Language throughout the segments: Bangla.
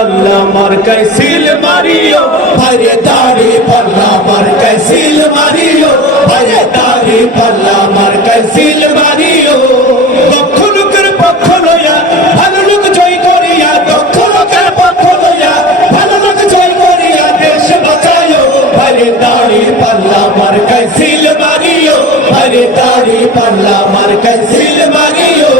পাল্লা মার্কায় সিল মারিও, ভাইরে দাড়ি পাল্লা মার্কায় সিল মারিও, ভাইরে দাড়ি পাল্লা মার্কায় সিল মারিও। দক্ষ লোকের পক্ষ লইয়া ভালো লোক জয় করিয়া, দক্ষ লোকের পক্ষ লইয়া ভালো লোক জয় করিয়া দেশ বাঁচায়ো, ভাইরে দাড়ি পাল্লা মার্কায় সিল মারিও, ভাইরে দাড়ি পাল্লা মার্কায় সিল মারিও।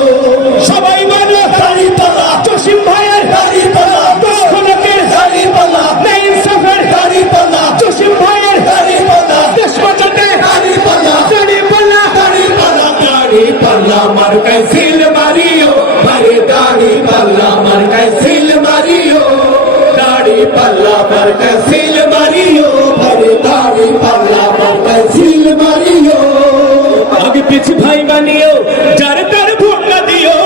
সবাই বলো দাড়ি পাল্লা, জসিম ভাইয়ের দাড়ি পাল্লা, দক্ষ লোকের দাড়ি পাল্লা, নাইম সাফের দাড়ি পাল্লা, জসিম ভাইয়ের দাড়ি পাল্লা, দেশ বাঁচাতে দাড়ি পাল্লা, দাড়ি পাল্লা, দাড়ি পাল্লা, দাড়ি পাল্লা মার্কায় সিল মারিও, ভাইরে দাড়ি পাল্লা মার্কায় সিল মারিও, দাড়ি পাল্লা মার্কায় সিল মারিও, ভাইরে দাড়ি পাল্লা মার্কায় সিল মারিও। আগে পিছে ভাই বানিও, যার তার ভোট না দিও,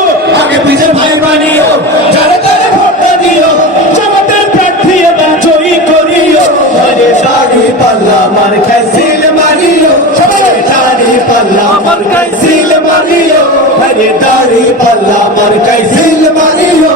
আগে পিছে ভাই বানিও, যারে তারে ভোটটা দিও, জামাতের প্রার্থী এবার জয়ী করিও। ভাইরে দাড়ি পাল্লা মার্কায় সিল মারিও, ভাইরে দাড়ি পাল্লা মার্কায় সিল মারিও, ভাইরে দাড়ি পাল্লা মার্কায় সিল মারিও।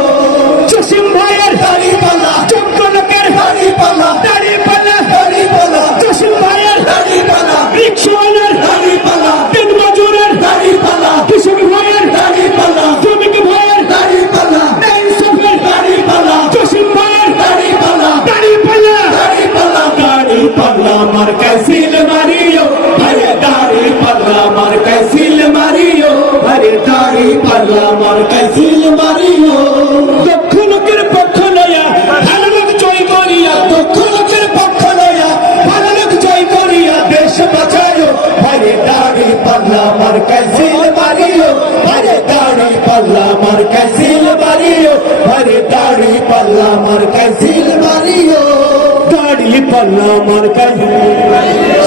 জসিম ভাইয়ের দাড়ি পাল্লা, যোগ্য লোকের দাড়ি পাল্লা, দাড়ি পাল্লা, দাড়ি পাল্লা, জসিম ভাইয়ের দাড়ি পাল্লা, রিক্সাওয়ালার দাড়ি পাল্লা, দিন মজুরের দাড়ি পাল্লা, কৃষক ভাইয়ের দাড়ি পাল্লা, শ্রমিক ভাইয়ের দাড়ি পাল্লা, নাইম সাফের দাড়ি পাল্লা, জসিম ভাইয়ের দাড়ি পাল্লা, দাড়ি পাল্লা, দাড়ি পাল্লা, দাড়ি পাল্লা মার্কায় সিল মারিও, ভাইরে দাড়ি পাল্লা মার্কায় সিল মারিও, ভাইরে দাড়ি পাল্লা মার্কায় সিল মারিও। দক্ষ লোকের পক্ষ লইয়া ভালো লোক জয় করিয়া, দক্ষ লোকের পক্ষ লইয়া ভালো লোক জয় করিয়া দেশ বাঁচায়ো, ভাইরে দাড়ি পাল্লা মার্কায় সিল মারিও, ভাইরে দাড়ি পাল্লা মার্কায় সিল মারিও, ভাইরে দাড়ি পাল্লা মার্কায় সিল মারিও। দাড়ি পাল্লা মার্কায়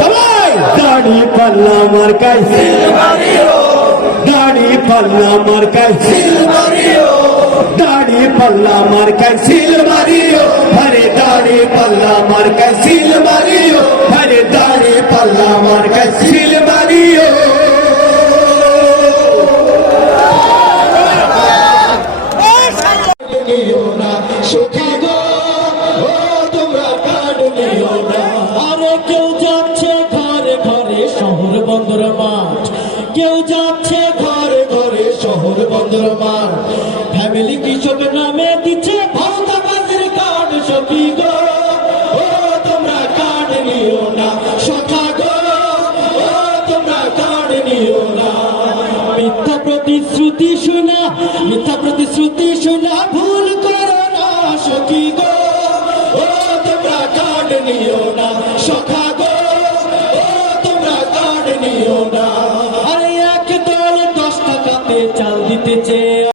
সবাই দাড়ি পাল্লা মার্কায় সিল মারিও, দাড়ি পাল্লা মার্কায় সিল মারিও, দাড়ি পাল্লা মার্কায় সিল মারিও, ভাইরে দাড়ি পাল্লা মার্কায় সিল মারিও, ভাইরে দাড়ি পাল্লা মার্কায় সিল মারিও। নিও না সুখী গো, ও তোমরা কাঠ নিও না। আরে কেউ যাচ্ছে ঘরে ঘরে শহর বন্দর মাঠ, কেউ যাচ্ছে ঘরে ঘরে শহর বন্দর মাঠ, ফ্যামিলি কৃষক না